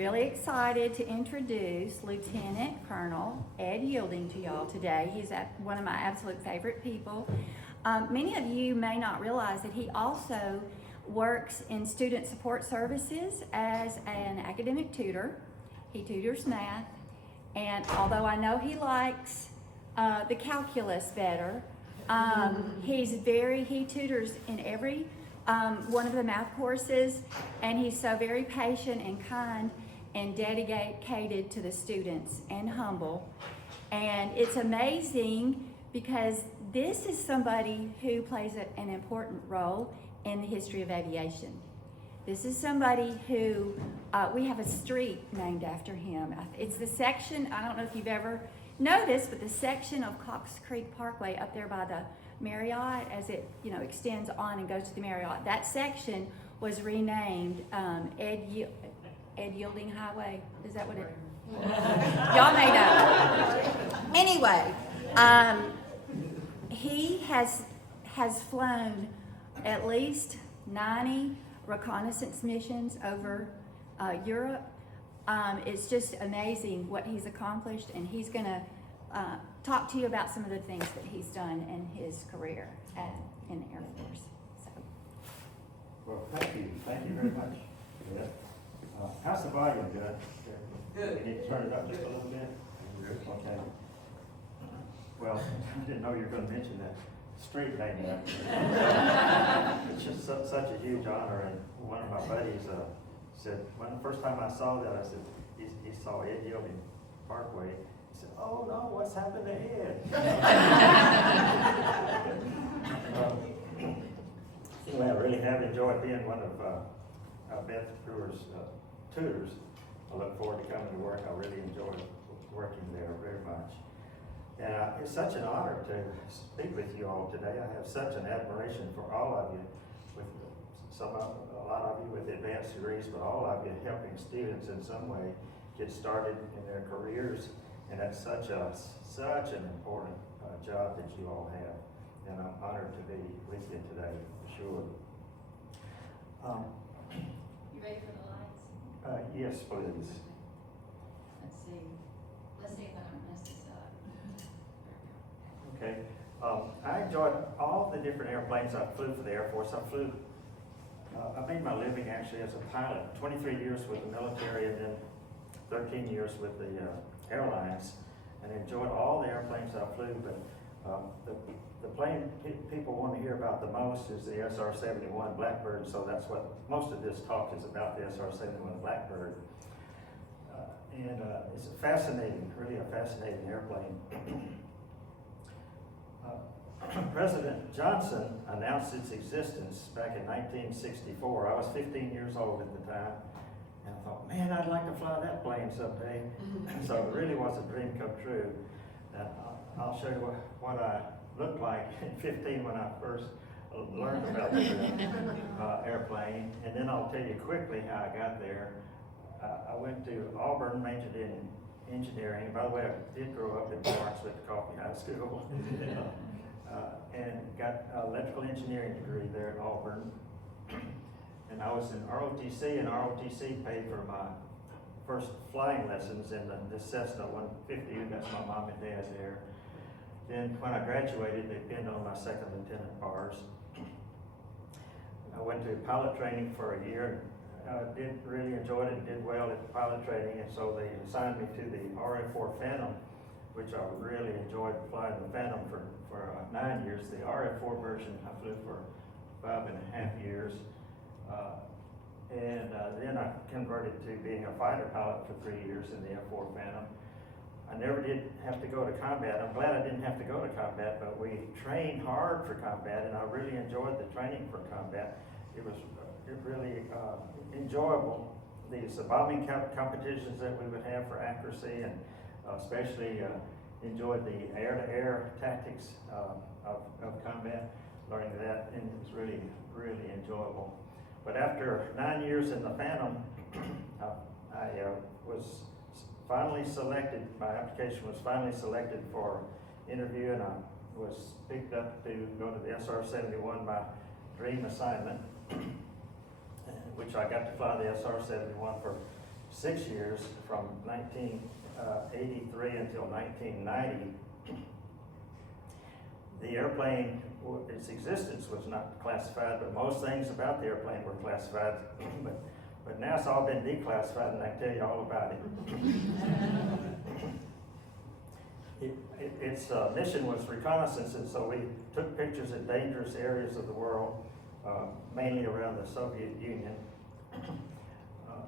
really excited to introduce Lieutenant Colonel Ed Yielding to y'all today. He's one of my absolute favorite people. Many of you may not realize that he also works in student support services as an academic tutor. He tutors math, and although I know he likes the calculus better, he tutors in every one of the math courses, and he's so very patient and kind and dedicated to the students and humble. And it's amazing because this is somebody who plays an important role in the history of aviation. This is somebody who, we have a street named after him. It's the section, I don't know if you've ever noticed, but the section of Cox Creek Parkway up there by the Marriott, as it extends on and goes to the Marriott, that section was renamed Ed Yielding Highway. Is that what it? Y'all may know. Anyway, he has flown at least 90 reconnaissance missions over Europe. It's just amazing what he's accomplished, and he's going to talk to you about some of the things that he's done in his career in the Air Force. So. Well, thank you very much. Yeah. How's the volume, Judge? Good. You need to turn it up just a little bit? Okay. Well, I didn't know you were going to mention that street name there. It's just such a huge honor, and one of my buddies said, when the first time I saw that, I said, he saw Ed Yielding Parkway. He said, "Oh no, what's happened to Ed?" Anyway, I really have enjoyed being one of Beth Brewer's tutors. I look forward to coming to work. I really enjoy working there very much. And it's such an honor to speak with you all today. I have such an admiration for all of you, a lot of you with advanced degrees, but all of you helping students in some way get started in their careers. And that's such an important job that you all have. And I'm honored to be with you today, for sure. You ready for the lights? Yes, please. Let's see if I don't mess this up. Okay. I enjoyed all the different airplanes I flew for the Air Force. I made my living actually as a pilot, 23 years with the military and then 13 years with the airlines, and enjoyed all the airplanes I flew, but the plane people want to hear about the most is the SR-71 Blackbird, so that's what most of this talk is about, the SR-71 Blackbird. It's really a fascinating airplane. President Johnson announced its existence back in 1964. I was 15 years old at the time, and I thought, man, I'd like to fly that plane someday. So it really was a dream come true. And I'll show you what I looked like at 15 when I first learned about the airplane, and then I'll tell you quickly how I got there. I went to Auburn, majored in engineering. By the way, I did grow up in Florence, went to Coffee High School, and got an electrical engineering degree there at Auburn. And I was in ROTC, and ROTC paid for my first flying lessons in the Cessna 150. That's my mom and dad there. Then when I graduated, they pinned on my second lieutenant bars. I went to pilot training for a year. Did really enjoy it and did well at pilot training, and so they assigned me to the RF-4 Phantom, which I really enjoyed flying the Phantom for 9 years. The RF-4 version I flew for 5.5 years. Then I converted to being a fighter pilot for 3 years in the F-4 Phantom. I never did have to go to combat. I'm glad I didn't have to go to combat, but we trained hard for combat, and I really enjoyed the training for combat. It was really enjoyable. These bombing competitions that we would have for accuracy, and especially enjoyed the air-to-air tactics of combat, learning that, and it was really, really enjoyable. But after 9 years in the Phantom, I was finally selected, my application was finally selected for interview, and I was picked up to go to the SR-71, my dream assignment, which I got to fly the SR-71 for 6 years, from 1983 until 1990, the airplane, its existence was not classified, but most things about the airplane were classified. But now it's all been declassified, and I can tell you all about it. Its mission was reconnaissance, and so we took pictures of dangerous areas of the world, mainly around the Soviet Union.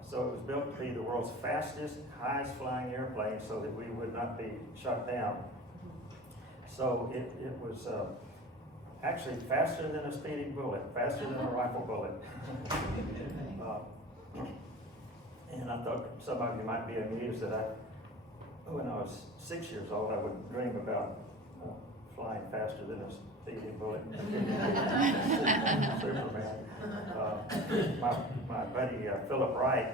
So it was built to be the world's fastest, highest flying airplane so that we would not be shot down. So it was actually faster than a speeding bullet, faster than a rifle bullet. And I thought some of you might be amused that when I was 6 years old, I would dream about flying faster than a speeding bullet. Superman. My buddy Philip Wright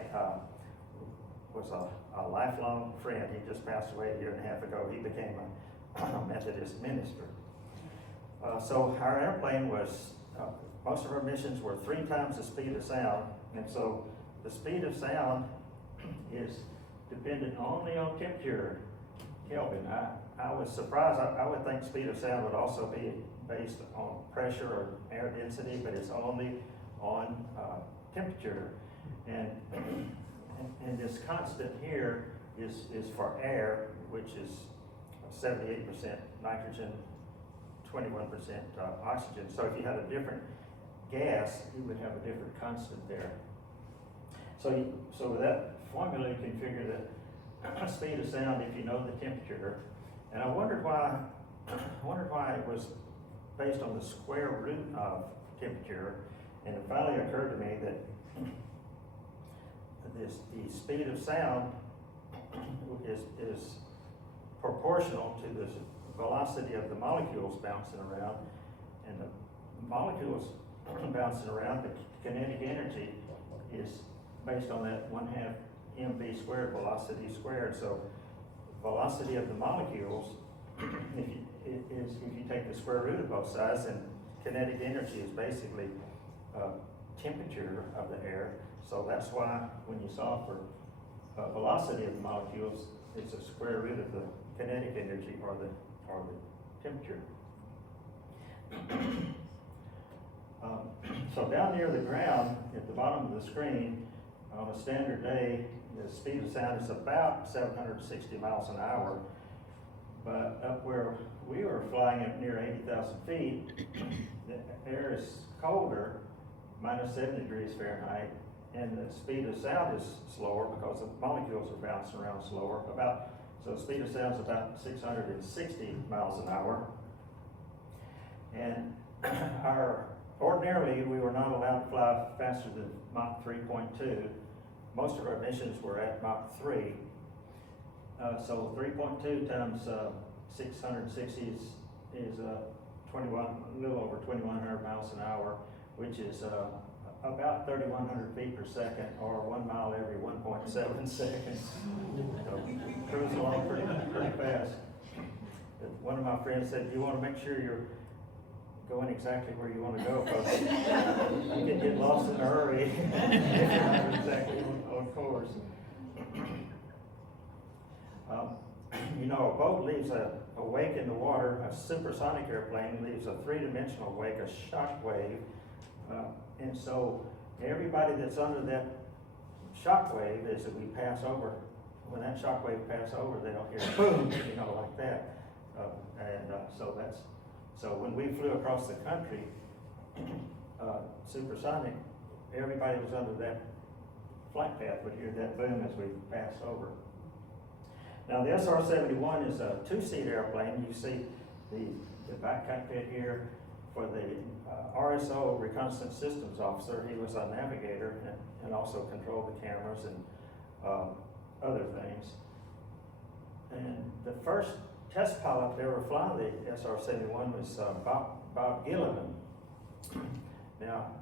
was a lifelong friend. He just passed away a year and a half ago. He became a Methodist minister. So our airplane was, most of our missions were 3 times the speed of sound, and so the speed of sound is dependent only on temperature, Kelvin. I was surprised. I would think speed of sound would also be based on pressure or air density, but it's only on temperature. And this constant here is for air, which is 78% nitrogen, 21% oxygen. So if you had a different gas, you would have a different constant there. So with that formula, you can figure the speed of sound if you know the temperature. And I wondered why it was based on the square root of temperature. And it finally occurred to me that the speed of sound is proportional to the velocity of the molecules bouncing around, and the molecules bouncing around, the kinetic energy is based on that 1/2 mv squared, velocity squared. So velocity of the molecules, if you take the square root of both sides, then kinetic energy is basically temperature of the air. So that's why when you solve for velocity of the molecules, it's a square root of the kinetic energy or the temperature. So down near the ground, at the bottom of the screen, on a standard day, the speed of sound is about 760 miles an hour. But up where we were flying at near 80,000 feet, the air is colder, minus 7 degrees Fahrenheit, and the speed of sound is slower because the molecules are bouncing around slower. So the speed of sound is about 660 miles an hour. And ordinarily, we were not allowed to fly faster than Mach 3.2. Most of our missions were at Mach 3. So 3.2 times 660 is a little over 2,100 miles an hour, which is about 3,100 feet per second, or 1 mile every 1.7 seconds. So cruise along pretty fast. One of my friends said, "You want to make sure you're going exactly where you want to go, because you can get lost in a hurry if you're not exactly on course." A boat leaves a wake in the water. A supersonic airplane leaves a 3-dimensional wake, a shock wave. And so everybody that's under that shock wave, as we pass over, when that shock wave passes over, they'll hear boom, like that. So when we flew across the country, supersonic, everybody was under that flight path would hear that boom as we passed over. Now the SR-71 is a 2-seat airplane. You see the back cockpit here for the RSO, Reconnaissance Systems Officer. He was a navigator and also controlled the cameras and other things. And the first test pilot to ever fly the SR-71 was Bob Gilliman. Now,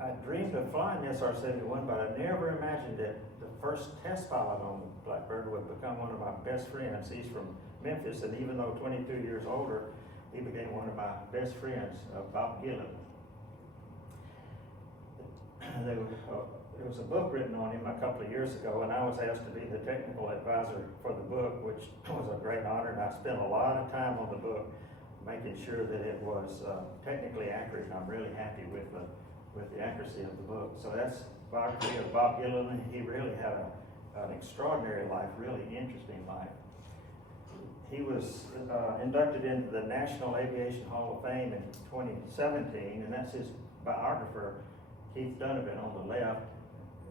I dreamed of flying the SR-71, but I never imagined that the first test pilot on the Blackbird would become one of my best friends. He's from Memphis, and even though 22 years older, he became one of my best friends, Bob Gilliman. there was a book written on him a couple of years ago, and I was asked to be the technical advisor for the book, which was a great honor, and I spent a lot of time on the book, making sure that it was technically accurate, and I'm really happy with the accuracy of the book. So that's biography of Bob Gilliland. He really had an extraordinary life, really interesting life. He was inducted into the National Aviation Hall of Fame in 2017, and that's his biographer, Keith Donovan, on the left,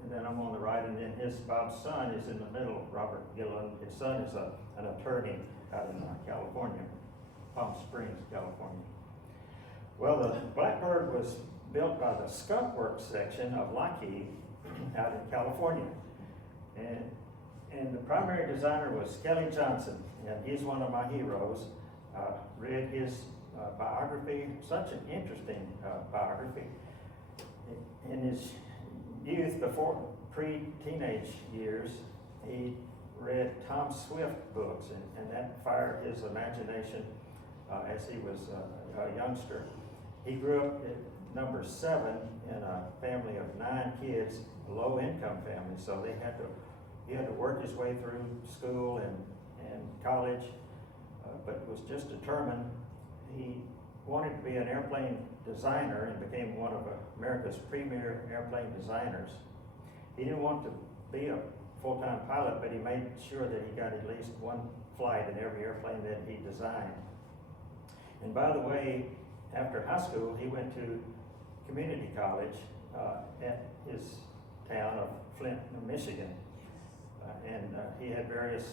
and then I'm on the right, and then Bob's son is in the middle, Robert Gilliland. His son is an attorney out in California, Palm Springs, California. Well, the Blackbird was built by the Skunk Works section of Lockheed out in California. And the primary designer was Kelly Johnson, and he's one of my heroes. Read his biography, such an interesting biography. In his youth, before pre-teenage years, he read Tom Swift books, and that fired his imagination as he was a youngster. He grew up at number 7 in a family of 9 kids, a low-income family, so he had to work his way through school and college, but was just determined. He wanted to be an airplane designer and became one of America's premier airplane designers. He didn't want to be a full-time pilot, but he made sure that he got at least one flight in every airplane that he designed. And by the way, after high school, he went to community college at his town of Flint, Michigan. He had various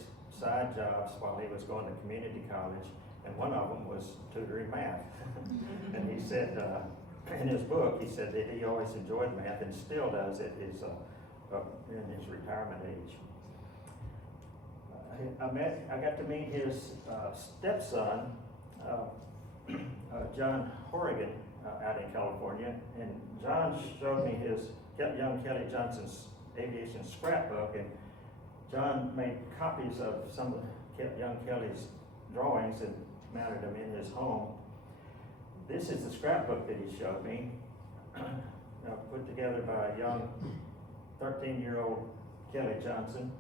side jobs while he was going to community college, and one of them was tutoring math. And he said, in his book, he said that he always enjoyed math and still does in his retirement age. I got to meet his stepson, John Horrigan, out in California, and John showed me his young Kelly Johnson's aviation scrapbook, and John made copies of some of young Kelly's drawings and mounted them in his home. This is the scrapbook that he showed me, put together by a young 13-year-old Kelly Johnson.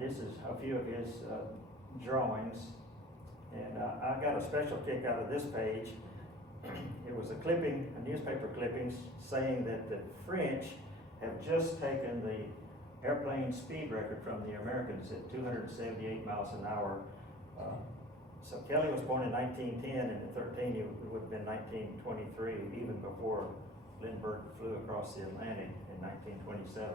This is a few of his drawings, and I got a special kick out of this page. It was a newspaper clipping saying that the French have just taken the airplane speed record from the Americans at 278 miles an hour. So Kelly was born in 1910, and at 13 it would have been 1923, even before Lindbergh flew across the Atlantic in 1927.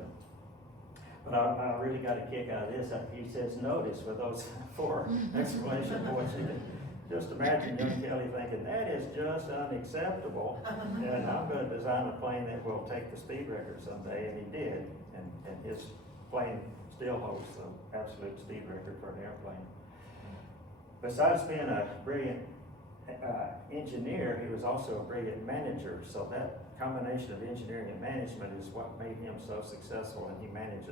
But I really got a kick out of this. He says, notice, with those 4 exclamation points. You can just imagine young Kelly thinking, that is just unacceptable, and I'm going to design a plane that will take the speed record someday, and he did, and his plane still holds the absolute speed record for an airplane. Besides being a brilliant engineer, he was also a brilliant manager, so that combination of engineering and management is what made him so successful, and he managed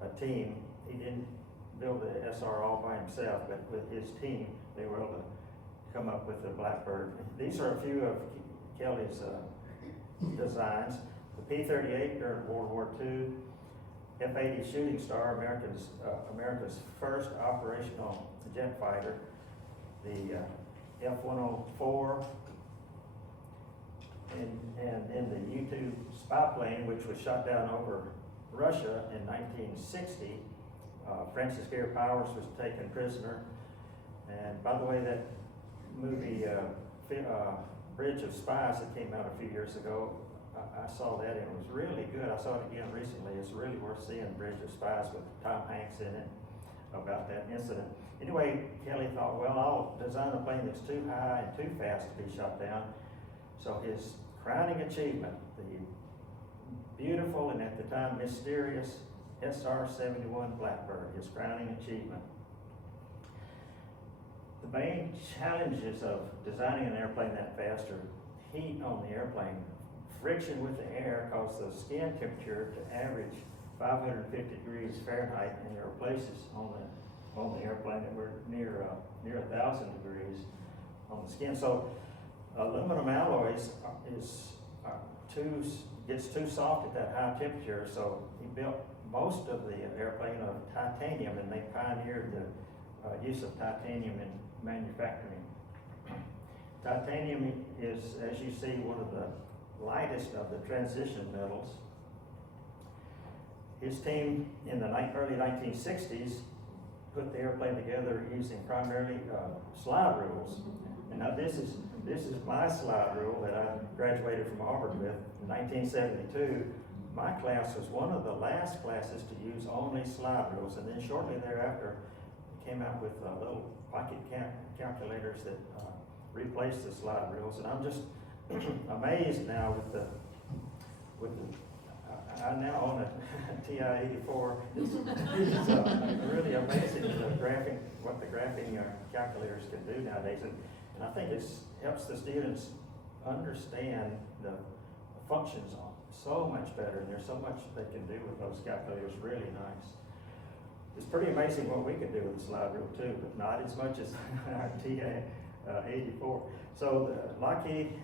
a team. He didn't build the SR all by himself, but with his team, they were able to come up with the Blackbird. These are a few of Kelly's designs. The P-38 during World War II, F-80 Shooting Star, America's first operational jet fighter, the F-104, and the U-2 spy plane, which was shot down over Russia in 1960. Francis Gary Powers was taken prisoner. And by the way, that movie, Bridge of Spies, that came out a few years ago, I saw that and it was really good. I saw it again recently. It's really worth seeing, Bridge of Spies, with Tom Hanks in it, about that incident. Anyway, Kelly thought, well, I'll design a plane that's too high and too fast to be shot down. So his crowning achievement, the beautiful and at the time mysterious SR-71 Blackbird, his crowning achievement. The main challenges of designing an airplane that fast are heat on the airplane. Friction with the air caused the skin temperature to average 550 degrees Fahrenheit, and there are places on the airplane that were near 1,000 degrees on the skin. So aluminum alloys is too gets too soft at that high temperature, so he built most of the airplane of titanium, and they pioneered the use of titanium in manufacturing. Titanium is, as you see, one of the lightest of the transition metals. His team in the early 1960s put the airplane together using primarily slide rules. And now this is my slide rule that I graduated from Auburn with in 1972. My class was one of the last classes to use only slide rules, and then shortly thereafter came out with little pocket calculators that replaced the slide rules. And I'm just amazed now I now own a TI-84. It's really amazing what the graphing calculators can do nowadays, and I think it helps the students understand the functions so much better, and there's so much they can do with those calculators. Really nice. It's pretty amazing what we can do with the slide rule too, but not as much as our TI-84. So Lockheed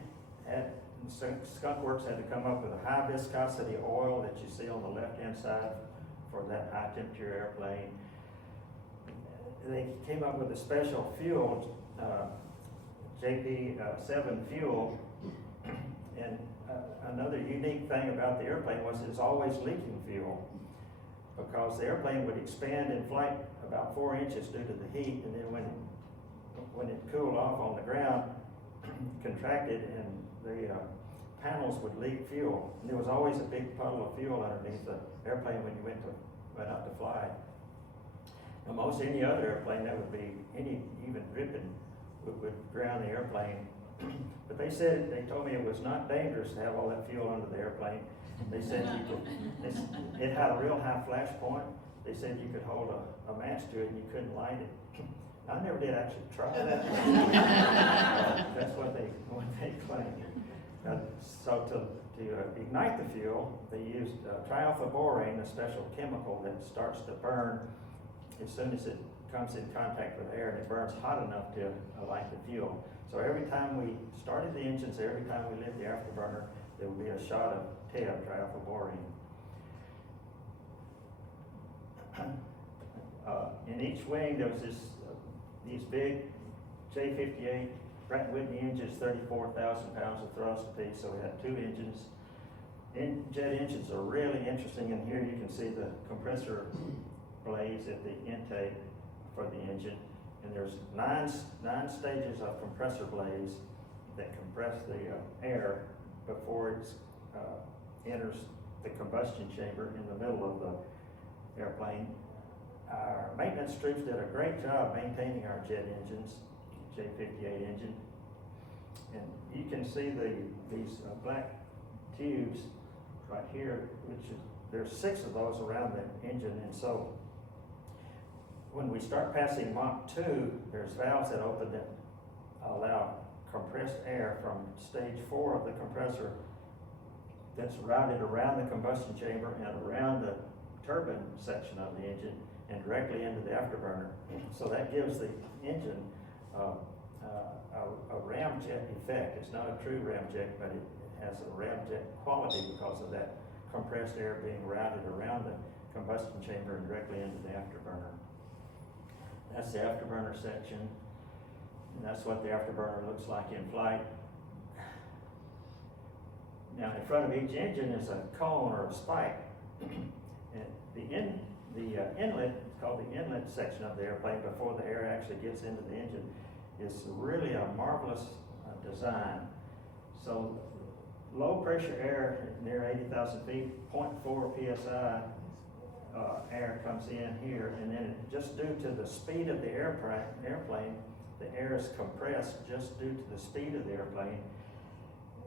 Skunk Works had to come up with a high viscosity oil that you see on the left-hand side for that high temperature airplane. They came up with a special fuel, JP7 fuel, and another unique thing about the airplane was it's always leaking fuel, because the airplane would expand in flight about 4 inches due to the heat, and then when it cooled off on the ground, contracted, and the panels would leak fuel. And there was always a big puddle of fuel underneath the airplane when you went out to fly. Now, most any other airplane, that would be even dripping would ground the airplane. But they told me it was not dangerous to have all that fuel under the airplane. They said it had a real high flash point. They said you could hold a match to it and you couldn't light it. I never did actually try that. That's what they claimed. So to ignite the fuel, they used trialphaborane, a special chemical that starts to burn as soon as it comes in contact with air, and it burns hot enough to light the fuel. So every time we started the engines, every time we lit the afterburner, there would be a shot of TEV, trialphaborane. In each wing, there was these big J58 Pratt & Whitney engines, 34,000 pounds of thrust apiece, so we had 2 engines. Jet engines are really interesting, and here you can see the compressor blades at the intake for the engine, and there's nine stages of compressor blades that compress the air before it enters the combustion chamber in the middle of the airplane. Our maintenance troops did a great job maintaining our jet engines, J58 engine, and you can see these black tubes right here, there's 6 of those around the engine, and so when we start passing Mach 2, there's valves that open that allow compressed air from stage 4 of the compressor that's routed around the combustion chamber and around the turbine section of the engine and directly into the afterburner. So that gives the engine a ramjet effect. It's not a true ramjet, but it has a ramjet quality because of that compressed air being routed around the combustion chamber and directly into the afterburner. That's the afterburner section, and that's what the afterburner looks like in flight. Now, in front of each engine is a cone or a spike. And the inlet, called the inlet section of the airplane before the air actually gets into the engine, is really a marvelous design. So low pressure air near 80,000 feet, 0.4 psi air comes in here, and then just due to the speed of the airplane, the air is compressed just due to the speed of the airplane.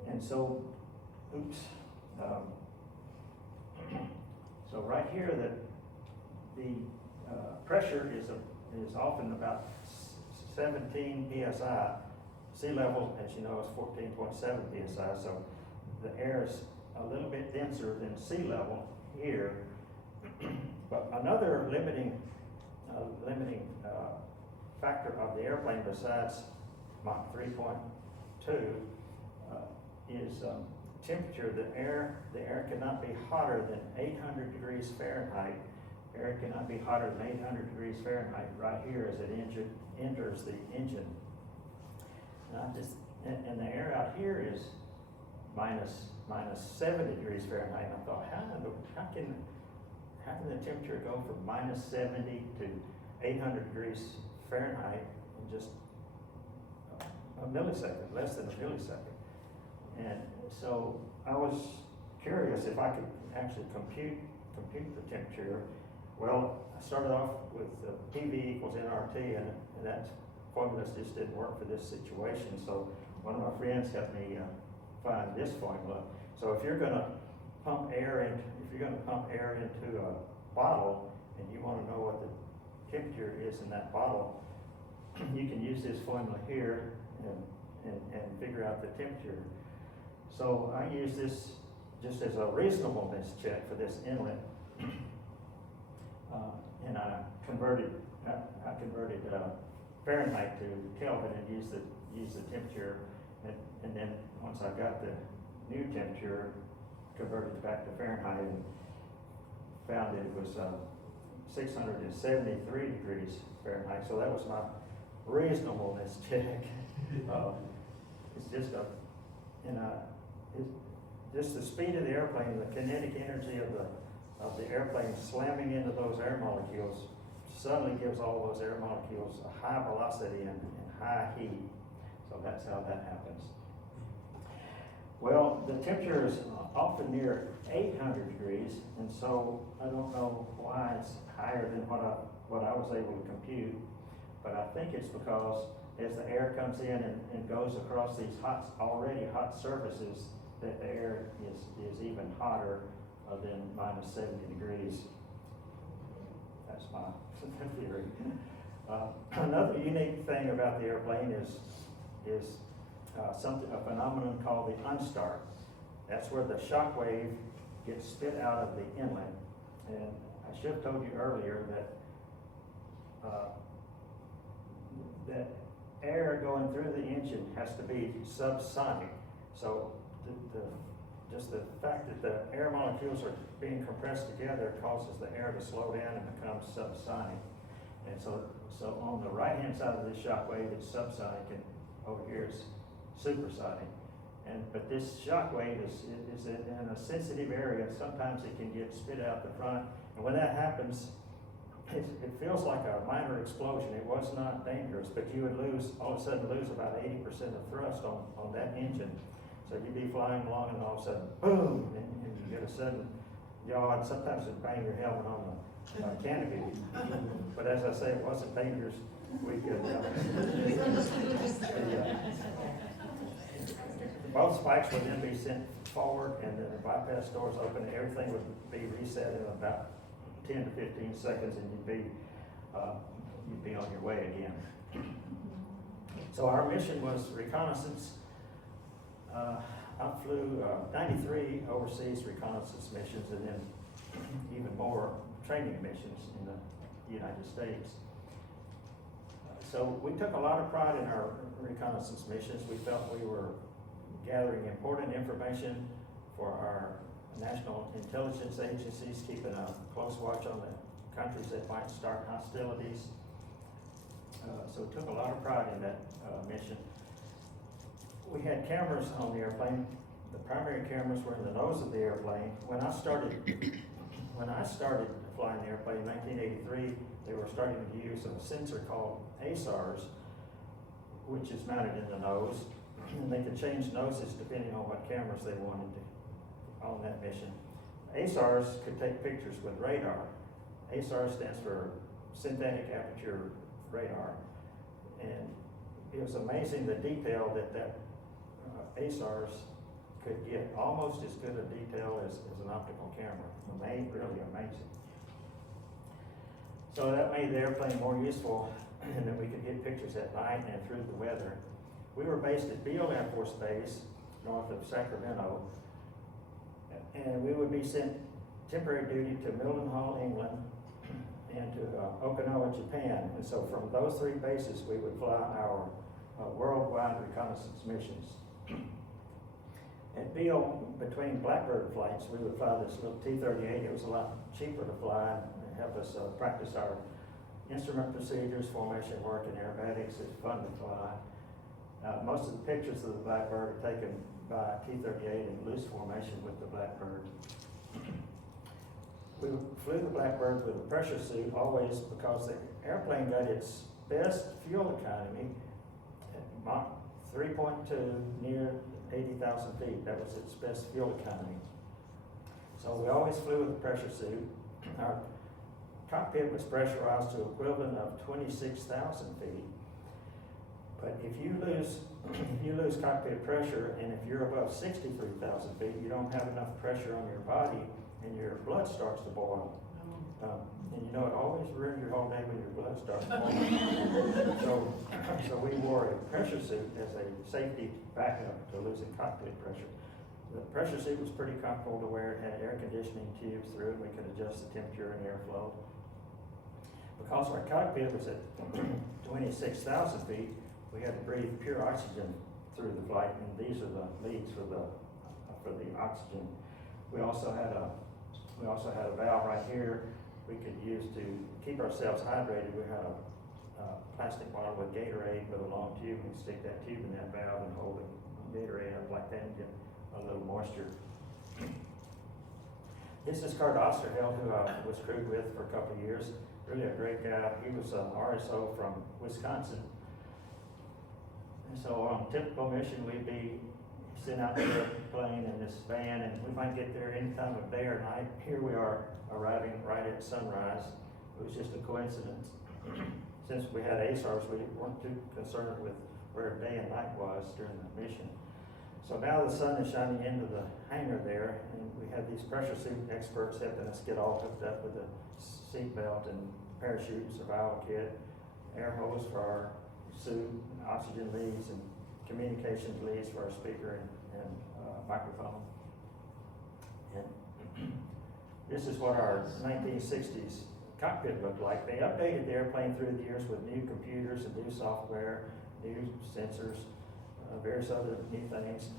And so, so right here, the pressure is often about 17 psi. Sea level, as you know, is 14.7 psi. So the air is a little bit denser than sea level here. But another limiting factor of the airplane, besides Mach 3.2, is temperature, the air cannot be hotter than 800 degrees Fahrenheit. Air cannot be hotter than 800 degrees Fahrenheit right here as it enters the engine. And the air out here is minus 70 degrees Fahrenheit. And I thought, how can the temperature go from minus 70 to 800 degrees Fahrenheit in just a millisecond, less than a millisecond? And so I was curious if I could actually compute the temperature. Well, I started off with PV equals nRT, and that formula just didn't work for this situation. So one of my friends helped me find this formula. So if you're going to pump air into a bottle, and you want to know what the temperature is in that bottle, you can use this formula here and figure out the temperature. So I use this just as a reasonableness check for this inlet, and I converted Fahrenheit to Kelvin and used the temperature, and then once I got the new temperature, converted it back to Fahrenheit and found that it was 673 degrees Fahrenheit. So that was my reasonableness check. It's just just the speed of the airplane, the kinetic energy of the airplane slamming into those air molecules suddenly gives all those air molecules a high velocity and high heat. So that's how that happens. Well, the temperature is often near 800 degrees, and so I don't know why it's higher than what I was able to compute, but I think it's because as the air comes in and goes across these already hot surfaces, that the air is even hotter than minus 70 degrees. That's my theory. Another unique thing about the airplane is a phenomenon called the unstart. That's where the shock wave gets spit out of the inlet. And I should have told you earlier that air going through the engine has to be subsonic. So just the fact that the air molecules are being compressed together causes the air to slow down and become subsonic. And so on the right-hand side of this shock wave, it's subsonic, and over here it's supersonic. But this shock wave is in a sensitive area. Sometimes it can get spit out the front, and when that happens, it feels like a minor explosion. It was not dangerous, but you would all of a sudden lose about 80% of thrust on that engine. So you'd be flying along, and all of a sudden, boom, and you get a sudden yaw, and sometimes it'd bang your helmet on the canopy. But as I say, it wasn't dangerous. We could, both spikes would then be sent forward, and then the bypass doors open, and everything would be reset in about 10 to 15 seconds, and you'd be on your way again. So our mission was reconnaissance. I flew 93 overseas reconnaissance missions, and then even more training missions in the United States. So we took a lot of pride in our reconnaissance missions. We felt we were gathering important information for our national intelligence agencies, keeping a close watch on the countries that might start hostilities. So we took a lot of pride in that mission. We had cameras on the airplane. The primary cameras were in the nose of the airplane. When I started flying the airplane in 1983, they were starting to use a sensor called ASARs, which is mounted in the nose, and they could change noses depending on what cameras they wanted on that mission. ASARs could take pictures with radar. ASAR stands for synthetic aperture radar, and it was amazing the detail that ASARs could get, almost as good a detail as an optical camera. Really amazing. So that made the airplane more useful, and that we could get pictures at night and through the weather. We were based at Beale Air Force Base, north of Sacramento, and we would be sent temporary duty to Mildenhall, England, and to Okinawa, Japan. And so from those three bases, we would fly our worldwide reconnaissance missions. At Beale, between Blackbird flights, we would fly this little T-38. It was a lot cheaper to fly and help us practice our instrument procedures, formation work, and aerobatics. It's fun to fly. Most of the pictures of the Blackbird are taken by T-38 in loose formation with the Blackbird. We flew the Blackbird with a pressure suit always because the airplane got its best fuel economy at Mach 3.2 near 80,000 feet. That was its best fuel economy. So we always flew with a pressure suit. Our cockpit was pressurized to equivalent of 26,000 feet. But if you lose cockpit pressure, and if you're above 63,000 feet, you don't have enough pressure on your body, and your blood starts to boil. And you know, it always ruins your whole day when your blood starts boiling. So we wore a pressure suit as a safety backup to losing cockpit pressure. The pressure suit was pretty comfortable to wear. It had air conditioning tubes through it. We could adjust the temperature and airflow. Because our cockpit was at 26,000 feet, we had to breathe pure oxygen through the flight, and these are the leads for the oxygen. We also had a valve right here we could use to keep ourselves hydrated. We had a plastic bottle with Gatorade with a long tube. We stick that tube in that valve and hold the Gatorade up like that and get a little moisture. This is Kurt Osterheld, who I was crewed with for a couple of years. Really a great guy. He was an RSO from Wisconsin. And so on a typical mission, we'd be sitting out in the plane in this van, and we might get there any time of day or night. Here we are arriving right at sunrise. It was just a coincidence. Since we had ASARs, we weren't too concerned with where day and night was during the mission. So now the sun is shining into the hangar there, and we have these pressure suit experts helping us get all hooked up with a seat belt and parachute, survival kit, air hose for our suit, oxygen leads, and communications leads for our speaker and microphone. And this is what our 1960s cockpit looked like. They updated the airplane through the years with new computers and new software, new sensors, various other new things,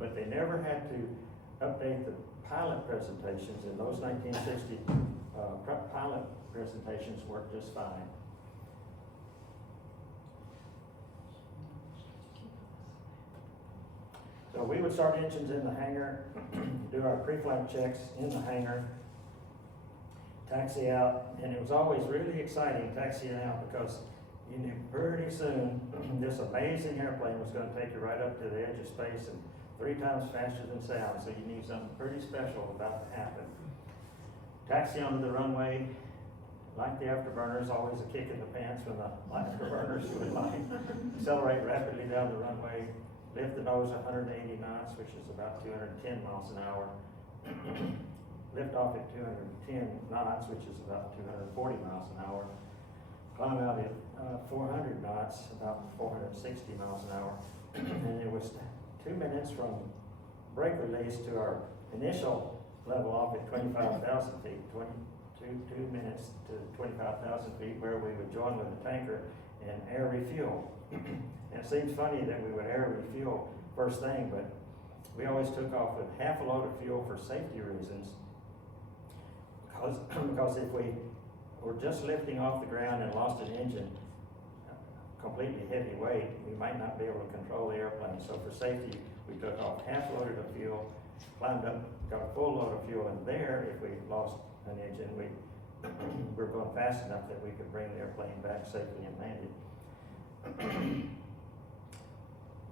but they never had to update the pilot presentations, and those 1960 pilot presentations worked just fine. So we would start engines in the hangar, do our pre-flight checks in the hangar, taxi out, and it was always really exciting taxiing out because you knew pretty soon this amazing airplane was going to take you right up to the edge of space and 3 times faster than sound, so you knew something pretty special about to happen. Taxi onto the runway, like the afterburners, always a kick in the pants when the afterburners would accelerate rapidly down the runway, lift the nose 180 knots, which is about 210 miles an hour, lift off at 210 knots, which is about 240 miles an hour, climb out at 400 knots, about 460 miles an hour, and it was 2 minutes from brake release to our initial level off at 25,000 feet, 2 minutes to 25,000 feet, where we would join with a tanker and air refuel. And it seems funny that we would air refuel first thing, but we always took off with half a load of fuel for safety reasons, because if we were just lifting off the ground and lost an engine, completely heavy weight, we might not be able to control the airplane. So for safety, we took off half loaded of fuel, climbed up, got a full load of fuel in there. If we lost an engine, we were going fast enough that we could bring the airplane back safely and land it.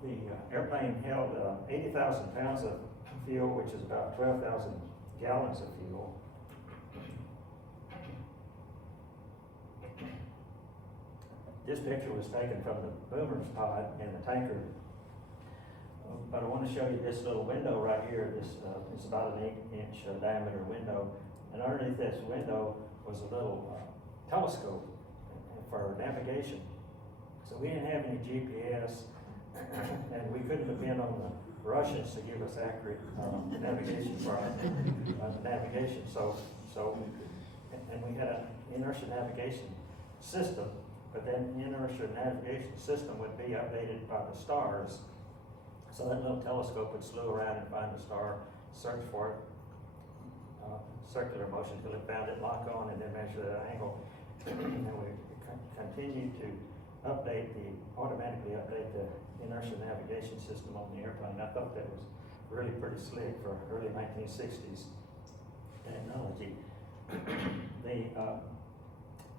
The airplane held 80,000 pounds of fuel, which is about 12,000 gallons of fuel. This picture was taken from the boomer's pod in the tanker. But I want to show you this little window right here. This it's about an 8-inch diameter window. And underneath this window was a little telescope for navigation. So we didn't have any GPS, and we couldn't depend on the Russians to give us accurate navigation for our navigation. And we had an inertial navigation system. But then the inertial navigation system would be updated by the stars. So that little telescope would slew around and find a star, search for it, circular motion till it found it, lock on, and then measure that angle. And we continue to automatically update the inertial navigation system on the airplane. I thought that was really pretty slick for early 1960s technology.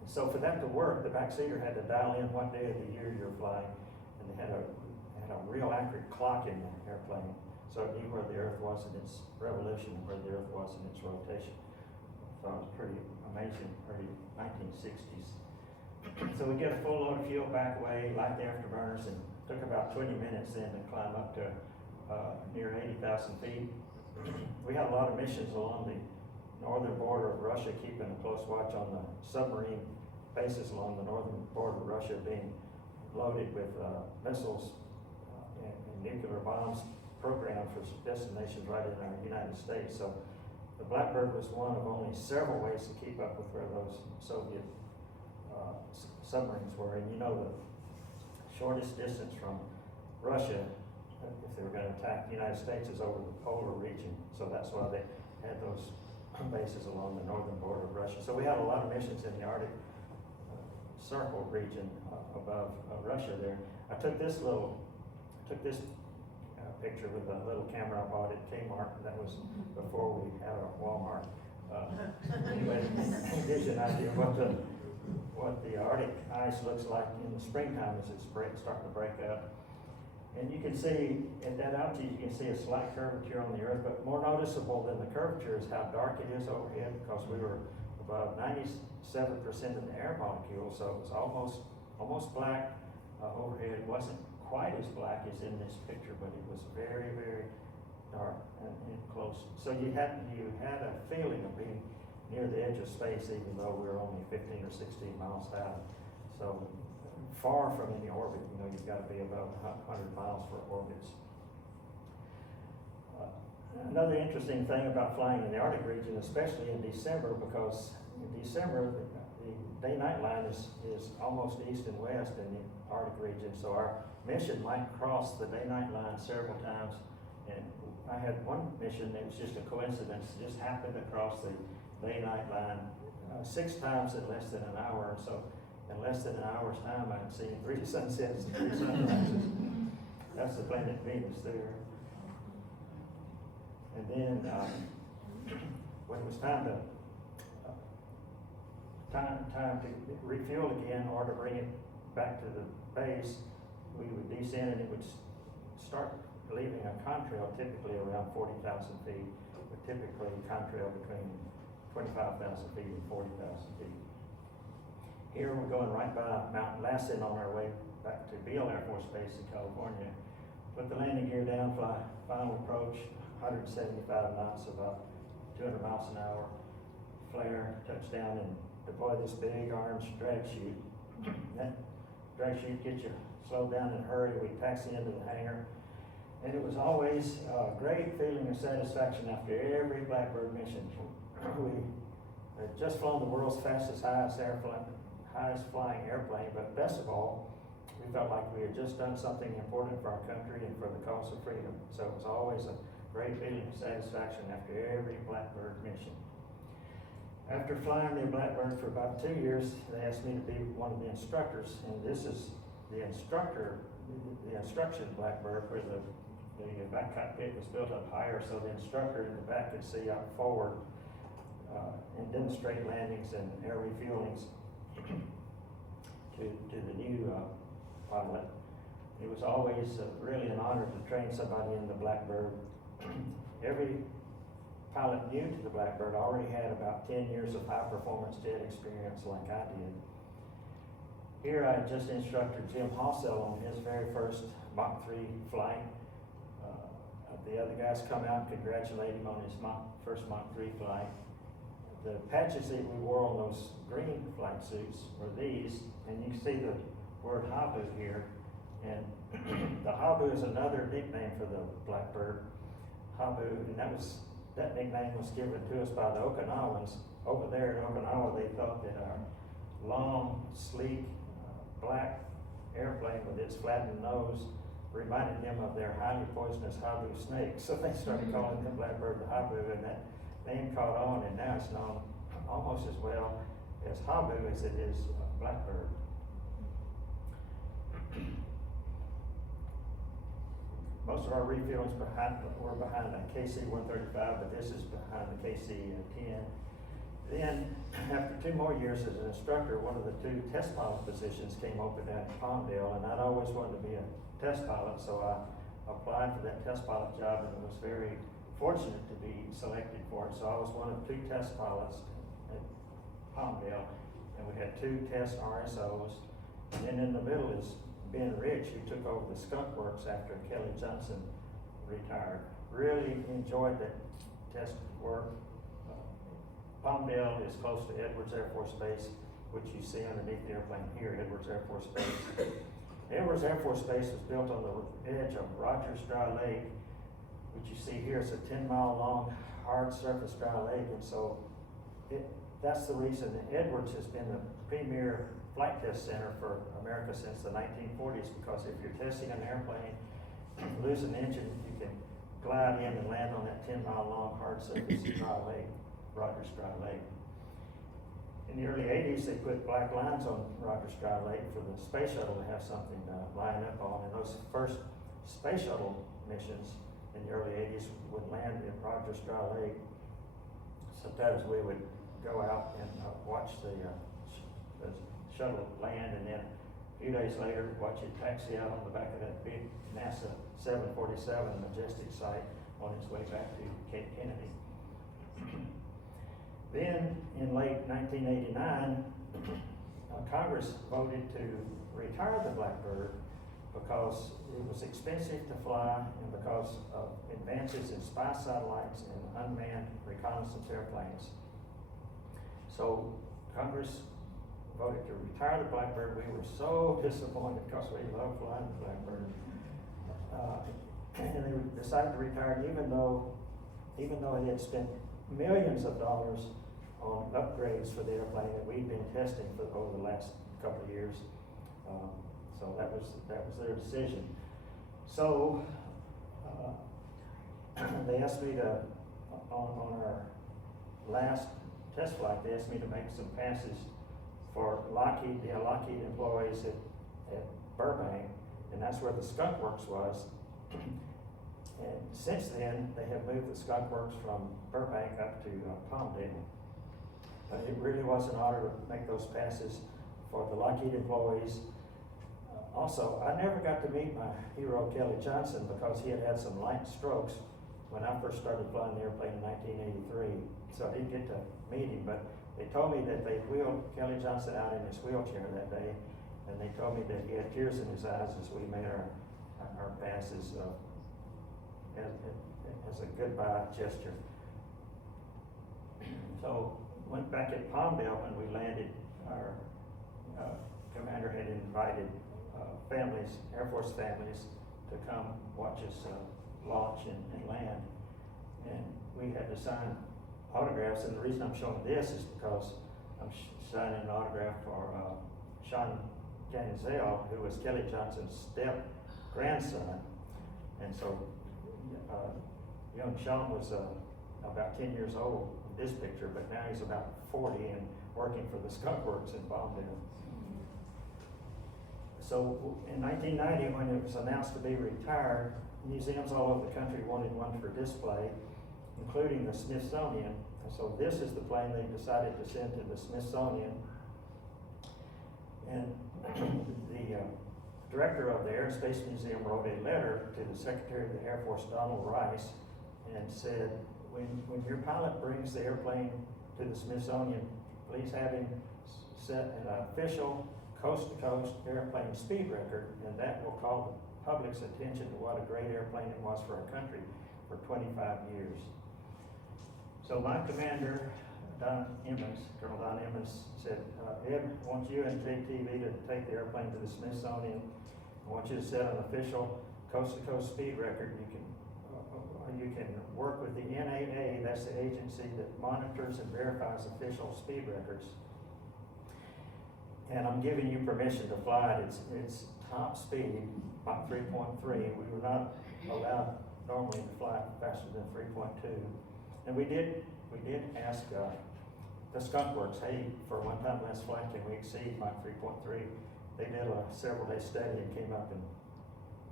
So for that to work, the backseater had to dial in what day of the year you're flying, and they had a real accurate clock in the airplane, so it knew where the Earth was in its revolution and where the Earth was in its rotation. So it was pretty amazing, early 1960s. So we get a full load of fuel back away, light the afterburners, and took about 20 minutes then to climb up to near 80,000 feet. We had a lot of missions along the northern border of Russia, keeping a close watch on the submarine bases along the northern border of Russia being loaded with missiles and nuclear bombs programmed for destinations right in our United States. So the Blackbird was one of only several ways to keep up with where those Soviet submarines were. And you know, the shortest distance from Russia, if they were going to attack the United States, is over the polar region. So that's why they had those bases along the northern border of Russia. So we had a lot of missions in the Arctic Circle region above Russia there. I took this picture with a little camera I bought at Kmart. That was before we had a Walmart. Anyway, it gives you an idea what the Arctic ice looks like in the springtime as it's starting to break up. And you can see at that altitude, you can see a slight curvature on the Earth, but more noticeable than the curvature is how dark it is overhead, because we were above 97% of the air molecule, so it was almost black overhead. It wasn't quite as black as in this picture, but it was very, very dark and close. So you had a feeling of being near the edge of space, even though we were only 15 or 16 miles out. So far from any orbit, you've got to be about 100 miles for orbits. Another interesting thing about flying in the Arctic region, especially in December, because in December the day-night line is almost east and west in the Arctic region, so our mission might cross the day-night line several times. And I had one mission that was just a coincidence, just happened to cross the day-night line 6 times in less than an hour. And so in less than an hour's time, I had seen 3 sunsets and 3 sunrises. That's the planet Venus there. And then when it was time to refuel again or to bring it back to the base, we would descend and it would start leaving a contrail typically around 40,000 feet, but typically a contrail between 25,000 feet and 40,000 feet. Here we're going right by Mount Lassen on our way back to Beale Air Force Base in California. Put the landing gear down, fly final approach, 175 knots, about 200 miles an hour. Flare, touch down, and deploy this big orange drag chute. That drag chute gets you slowed down in a hurry. We taxi into the hangar. And it was always a great feeling of satisfaction after every Blackbird mission. We had just flown the world's fastest, highest flying airplane, but best of all, we felt like we had just done something important for our country and for the cause of freedom. So it was always a great feeling of satisfaction after every Blackbird mission. After flying the Blackbird for about 2 years, they asked me to be one of the instructors, and this is the instruction Blackbird, where the back cockpit was built up higher, so the instructor in the back could see out forward and demonstrate landings and air refuelings to the new pilot. It was always really an honor to train somebody in the Blackbird. Every pilot new to the Blackbird already had about 10 years of high performance jet experience like I did. Here I just instructed Jim Hossell on his very first Mach 3 flight. The other guys come out and congratulate him on his first Mach 3 flight. The patches that we wore on those green flight suits were these, and you can see the word Habu here. And the Habu is another nickname for the Blackbird. Habu, and that nickname was given to us by the Okinawans. Over there in Okinawa, they thought that our long, sleek, black airplane with its flattened nose reminded them of their highly poisonous habu snake. So they started calling the Blackbird the habu, and that name caught on, and now it's known almost as well as habu as it is Blackbird. Most of our refillings were behind a KC-135, but this is behind the KC-10. Then, after 2 more years as an instructor, one of the 2 test pilot positions came open down in Palmdale, and I'd always wanted to be a test pilot, so I applied for that test pilot job and was very fortunate to be selected for it. So I was one of 2 test pilots at Palmdale, and we had 2 test RSOs. And then in the middle is Ben Rich, who took over the Skunk Works after Kelly Johnson retired. Really enjoyed that test work. Palmdale is close to Edwards Air Force Base, which you see underneath the airplane here, Edwards Air Force Base. Edwards Air Force Base was built on the edge of Rogers Dry Lake, which you see here. It's a 10-mile long hard surface dry lake, and so that's the reason that Edwards has been the premier flight test center for America since the 1940s, because if you're testing an airplane, lose an engine, you can glide in and land on that 10-mile long hard surface dry lake, Rogers Dry Lake. In the early 80s, they put black lines on Rogers Dry Lake for the space shuttle to have something to line up on, and those first space shuttle missions in the early 80s would land in Rogers Dry Lake. Sometimes we would go out and watch the shuttle land, and then a few days later watch it taxi out on the back of that big NASA 747 majestic site on its way back to Cape Kennedy. Then in late 1989, Congress voted to retire the Blackbird because it was expensive to fly and because of advances in spy satellites and unmanned reconnaissance airplanes. So Congress voted to retire the Blackbird. We were so disappointed because we love flying the Blackbird. And they decided to retire it even though they had spent millions of dollars on upgrades for the airplane that we'd been testing for over the last couple of years. So that was their decision. So they asked me to, on our last test flight, they asked me to make some passes for Lockheed employees at Burbank, and that's where the Skunk Works was. And since then, they have moved the Skunk Works from Burbank up to Palmdale. But it really was an honor to make those passes for the Lockheed employees. Also, I never got to meet my hero Kelly Johnson because he had had some light strokes when I first started flying the airplane in 1983. So I didn't get to meet him, but they told me that they wheeled Kelly Johnson out in his wheelchair that day, and they told me that he had tears in his eyes as we made our passes as a goodbye gesture. So went back at Palmdale when we landed. Our commander had invited families, Air Force families, to come watch us launch and land, and we had to sign autographs. And the reason I'm showing this is because I'm signing an autograph for Sean Ganzel, who was Kelly Johnson's step-grandson. And so young Sean was about 10 years old in this picture, but now he's about 40 and working for the Skunk Works in Palmdale. So in 1990, when it was announced to be retired, museums all over the country wanted one for display, including the Smithsonian. And so this is the plane they decided to send to the Smithsonian. And the director of the Air and Space Museum wrote a letter to the Secretary of the Air Force, Donald Rice, and said, when your pilot brings the airplane to the Smithsonian, please have him set an official coast-to-coast airplane speed record, and that will call the public's attention to what a great airplane it was for our country for 25 years. So my commander, Colonel Don Emmons, said, Ed, I want you and JTV to take the airplane to the Smithsonian. I want you to set an official coast-to-coast speed record. You can work with the NAA, that's the agency that monitors and verifies official speed records. And I'm giving you permission to fly it. It's top speed, Mach 3.3. We were not allowed normally to fly faster than 3.2. And we did ask the Skunk Works, hey, for one time last flight, can we exceed Mach 3.3? They did a several-day study and came up and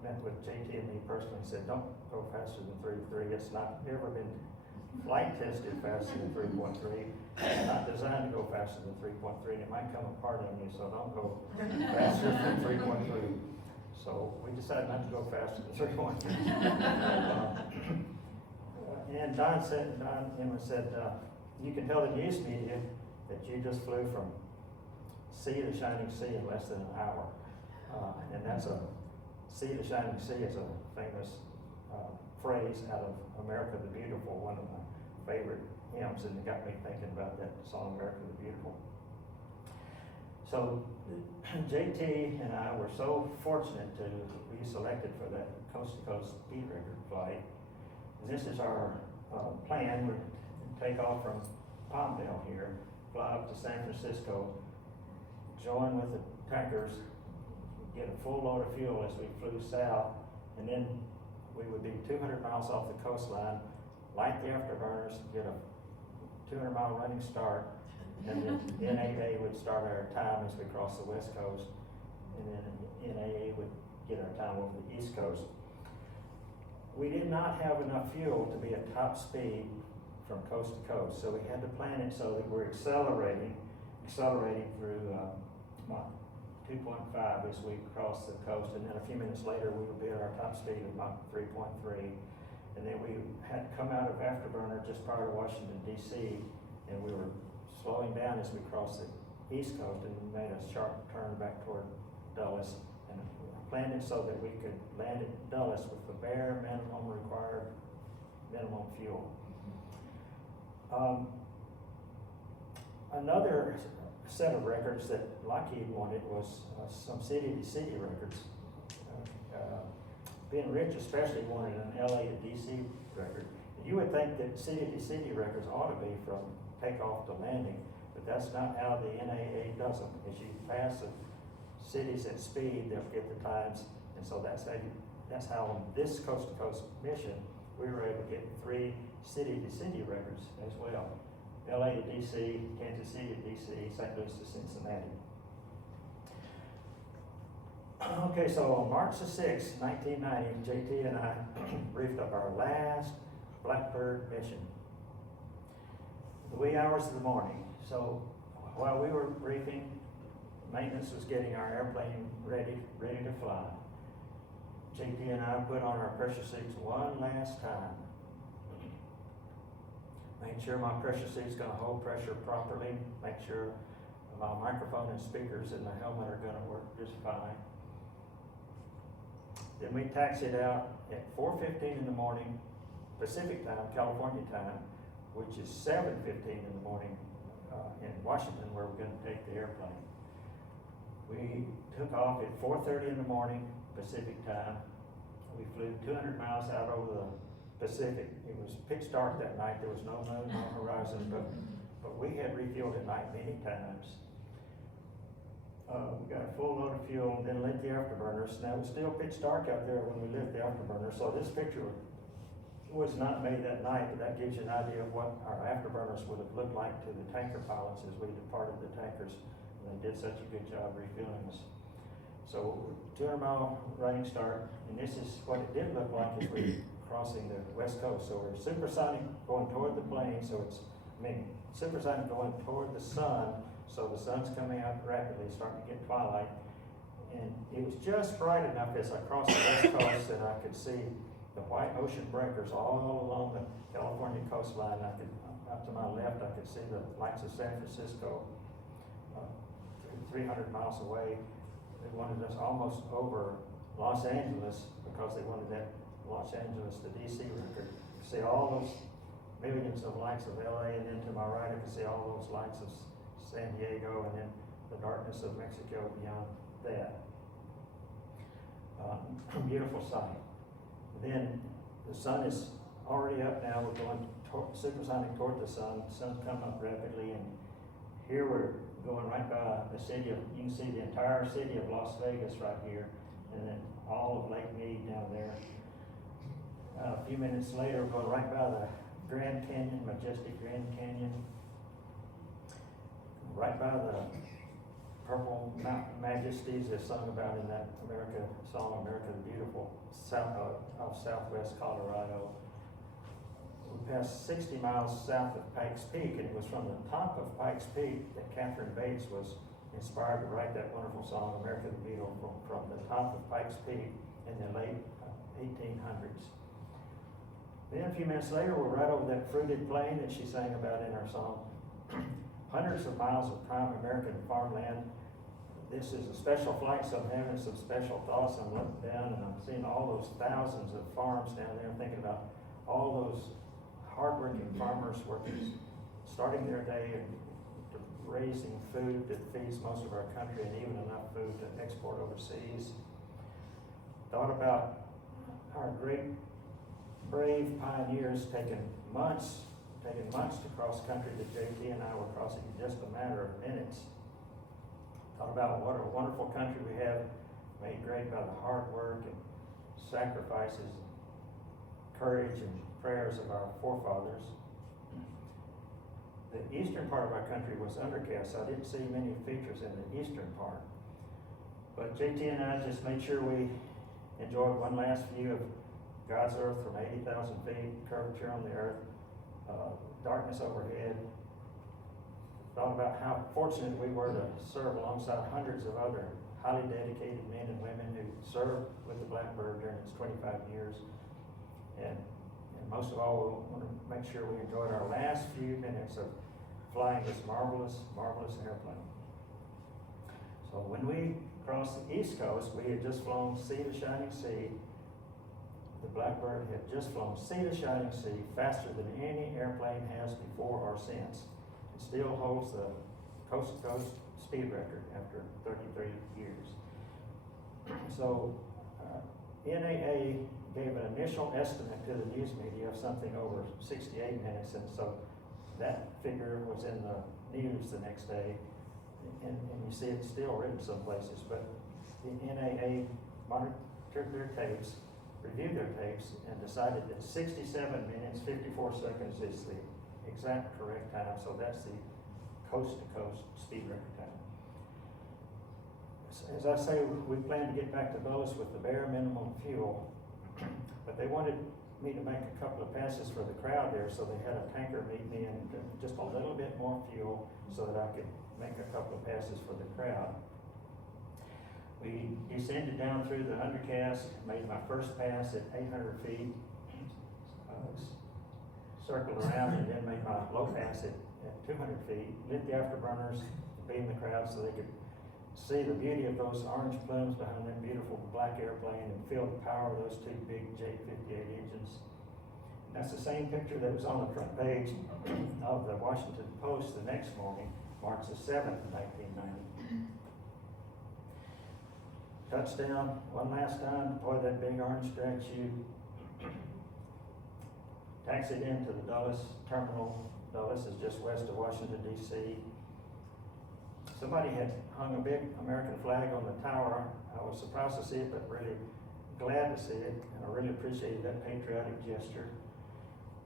met with JT and me personally and said, don't go faster than 3.3. It's not ever been flight tested faster than 3.3. It's not designed to go faster than 3.3, and it might come apart on you, so don't go faster than 3.3. So we decided not to go faster than 3.3. And Don Emma said, you can tell the news media that you just flew from sea to shining sea in less than an hour. And that's a sea to shining sea is a famous phrase out of America the Beautiful, one of my favorite hymns, and it got me thinking about that song, America the Beautiful. So JT and I were so fortunate to be selected for that coast-to-coast speed record flight. And this is our plan. We're take off from Palmdale here, fly up to San Francisco, join with the tankers, get a full load of fuel as we flew south, and then we would be 200 miles off the coastline, light the afterburners, get a 200-mile running start, and then NAA would start our time as we cross the west coast, and then NAA would get our time over the east coast. We did not have enough fuel to be at top speed from coast to coast, so we had to plan it so that we're accelerating through Mach 2.5 as we cross the coast, and then a few minutes later we would be at our top speed of Mach 3.3, and then we had come out of Afterburner just prior to Washington D.C., and we were slowing down as we crossed the east coast, and we made a sharp turn back toward Dulles, and planned it so that we could land at Dulles with the bare minimum required minimum fuel. Another set of records that Lockheed wanted was some city-to-city records. Ben Rich especially wanted an LA to DC record. You would think that city-to-city records ought to be from takeoff to landing, but that's not how the NAA does them. As you pass the cities at speed, they'll get the times, and so that's how on this coast-to-coast mission, we were able to get 3 city-to-city records as well. LA to DC, Kansas City to DC, St. Louis to Cincinnati. Okay, so on March the 6th, 1990, JT and I briefed up our last Blackbird mission. The wee hours of the morning. So while we were briefing, maintenance was getting our airplane ready to fly. JT and I put on our pressure suits one last time. Make sure my pressure suit's gonna hold pressure properly. Make sure my microphone and speakers in the helmet are gonna work just fine. Then we taxied out at 4:15 in the morning, Pacific time, California time, which is 7:15 in the morning in Washington, where we're gonna take the airplane. We took off at 4:30 in the morning, Pacific time. We flew 200 miles out over the Pacific. It was pitch dark that night. There was no moon, no horizon, but we had refueled at night many times. We got a full load of fuel, and then lit the afterburners. Now it was still pitch dark out there when we lit the afterburners, so this picture was not made that night, but that gives you an idea of what our afterburners would have looked like to the tanker pilots as we departed the tankers. And they did such a good job refueling us. So 200-mile running start, and this is what it did look like as we were crossing the west coast. So we're supersonic going toward the plane, supersonic going toward the sun, so the sun's coming out rapidly, starting to get twilight. And it was just bright enough as I crossed the west coast that I could see the white ocean breakers all along the California coastline. Out to my left, I could see the lights of San Francisco, 300 miles away. They wanted us almost over Los Angeles because they wanted that Los Angeles to DC record. See all those millions of lights of LA, and then to my right I could see all those lights of San Diego, and then the darkness of Mexico beyond that. Beautiful sight. Then the sun is already up now. We're going supersonic toward the sun. The sun's come up rapidly, and here we're going right by the city of, you can see the entire city of Las Vegas right here, and then all of Lake Mead down there. A few minutes later, we're going right by the Grand Canyon, majestic Grand Canyon, right by the purple mountain majesties that's sung about in that song, America the Beautiful, of southwest Colorado. We passed 60 miles south of Pikes Peak, and it was from the top of Pikes Peak that Catherine Bates was inspired to write that wonderful song, America the Beautiful, from the top of Pikes Peak in the late 1800s. Then a few minutes later, we're right over that fruited plain that she sang about in her song. Hundreds of miles of prime American farmland. This is a special flight, so I'm having some special thoughts. I'm looking down and I'm seeing all those thousands of farms down there. I'm thinking about all those hardworking farmers working, starting their day and raising food that feeds most of our country, and even enough food to export overseas. Thought about our great brave pioneers taking months to cross country that JT and I were crossing in just a matter of minutes. Thought about what a wonderful country we have, made great by the hard work and sacrifices, courage and prayers of our forefathers. The eastern part of our country was undercast, so I didn't see many features in the eastern part. But JT and I just made sure we enjoyed one last view of God's earth from 80,000 feet, curvature on the earth, darkness overhead. Thought about how fortunate we were to serve alongside hundreds of other highly dedicated men and women who served with the Blackbird during its 25 years. And most of all, we want to make sure we enjoyed our last few minutes of flying this marvelous, marvelous airplane. So when we crossed the East Coast, we had just flown sea to shining sea. The Blackbird had just flown sea to shining sea faster than any airplane has before or since. It still holds the coast-to-coast speed record after 33 years. So NAA gave an initial estimate to the news media of something over 68 minutes, and so that figure was in the news the next day, and you see it's still written some places, but the NAA monitored their tapes, reviewed their tapes, and decided that 67 minutes, 54 seconds is the exact correct time, so that's the coast-to-coast speed record time. As I say, we plan to get back to Dulles with the bare minimum fuel, but they wanted me to make a couple of passes for the crowd there, so they had a tanker meet me and just a little bit more fuel so that I could make a couple of passes for the crowd. We descended down through the undercast, made my first pass at 800 feet, circled around, and then made my low pass at 200 feet, lit the afterburners to beam the crowd so they could see the beauty of those orange plumes behind that beautiful black airplane and feel the power of those two big J-58 engines. And that's the same picture that was on the front page of the Washington Post the next morning, March the 7th, 1990. Touchdown one last time, deploy that big orange drag chute, taxied into the Dulles terminal. Dulles is just west of Washington, D.C. Somebody had hung a big American flag on the tower. I was surprised to see it, but really glad to see it, and I really appreciated that patriotic gesture.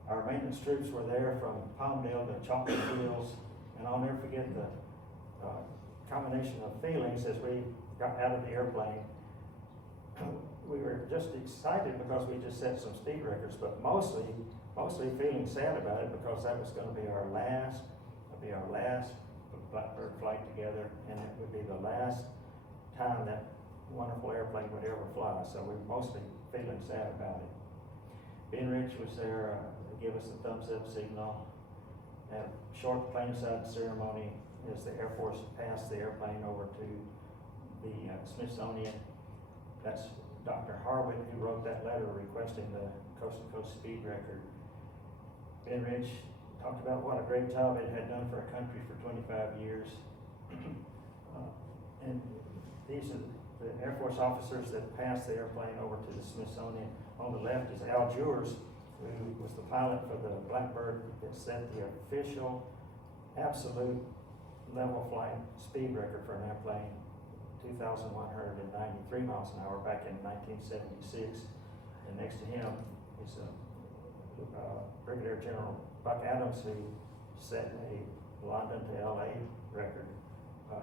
Our maintenance troops were there from Palmdale to Chocolate Hills, and I'll never forget the combination of feelings as we got out of the airplane. We were just excited because we just set some speed records, but mostly feeling sad about it because that was going to be our last Blackbird flight together, and it would be the last time that wonderful airplane would ever fly. So we were mostly feeling sad about it. Ben Rich was there to give us a thumbs up signal. And a short plane-side ceremony as the Air Force passed the airplane over to the Smithsonian. That's Dr. Harwood who wrote that letter requesting the coast-to-coast speed record. Ben Rich talked about what a great job it had done for our country for 25 years. And these are the Air Force officers that passed the airplane over to the Smithsonian. On the left is Al Jewers, who was the pilot for the Blackbird that set the official, absolute level flight speed record for an airplane, 2,193 miles an hour back in 1976. And next to him is Brigadier General Buck Adams, who set a London to LA record